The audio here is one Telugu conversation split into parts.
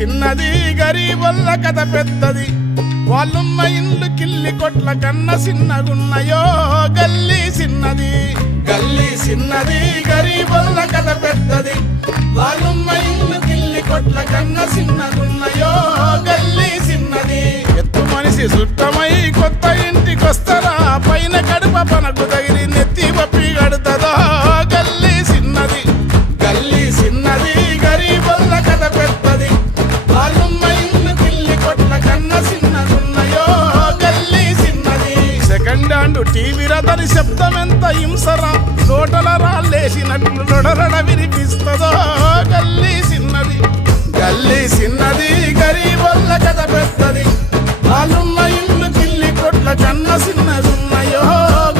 చిన్నది గరీబొల్ల కథ పెద్దది వాళ్ళున్న ఇల్లు కిల్లి కొట్ల కన్న చిన్నగున్నయో గల్లీ చిన్నది గరీబొల్ల కథ పెద్దది వాళ్ళున్న ఇల్లు కిల్లి కొట్ల కన్న చిన్నగున్నయో గల్లీ చిన్నది ఎత్తు మనిషి చుట్టమై కొత్త ఇంటికొస్తరా పైన కడుప పనకు తగిలి నెత్తి పప్పి గడుతుందో గల్లీ చిన్నది గరీబొల్ల కథ పెద్దది వాళ్ళున్న ఇల్లు కిల్లి కొట్ల కన్న చిన్నగున్నయో గల్లీ చిన్నది సెకండ్ హ్యాండ్ టీవీ రథని శబ్దం ఎంత హింసరా లోటల రాళ్ళేసినట్లు లొడరడ వినిపిస్తుందో గల్లీ చిన్నది గరీబొల్ల కథ పెద్దది వాళ్ళున్న ఇల్లు కిల్లి కొట్ల కన్న చిన్నగున్నయో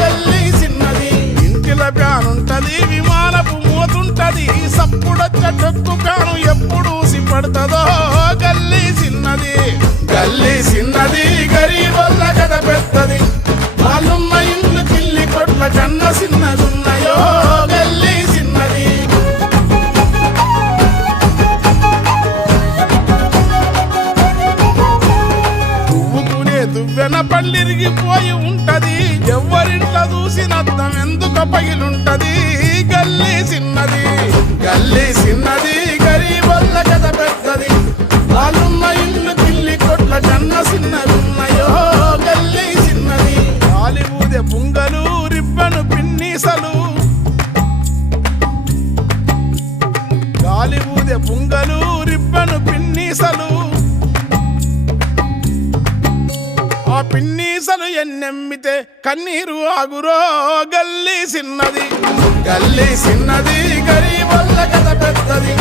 గల్లీ చిన్నది ఇంటిల ప్యానుంటది విమానపు మోతుంటది సప్పుడొచ్చ డొక్కు ప్యాను ఎప్పుడు సిపడుతుందో గల్లీ చిన్నది గరీబొల్ల కథ పెద్దది వాళ్ళున్న ఇల్లు కిల్లి కొట్ల కన్న చిన్నగున్నయో గల్లీ చిన్నది దువ్వెన పళ్ళిరిగిపోయి ఉంటది ఎవరింట్లో చూసినద్దం ఎందుకు పగిలుంటది గల్లీ చిన్నది గరీబొల్ల కథ పెద్దది వాళ్ళున్న ఇల్లు కిల్లి కొట్ల కన్న చిన్నగున్నయో గల్లీ చిన్నది గాలిబూదె పుంగలు రిబ్బను పిన్నీసలు గాలిబూదె పుంగలు రిబ్బను పిన్నీసలు ఆ పిన్నీసలు ఎన్నెమ్మితే కన్నీరు ఆగురో గల్లీ చిన్నది గరీబొల్ల కథ పెద్దది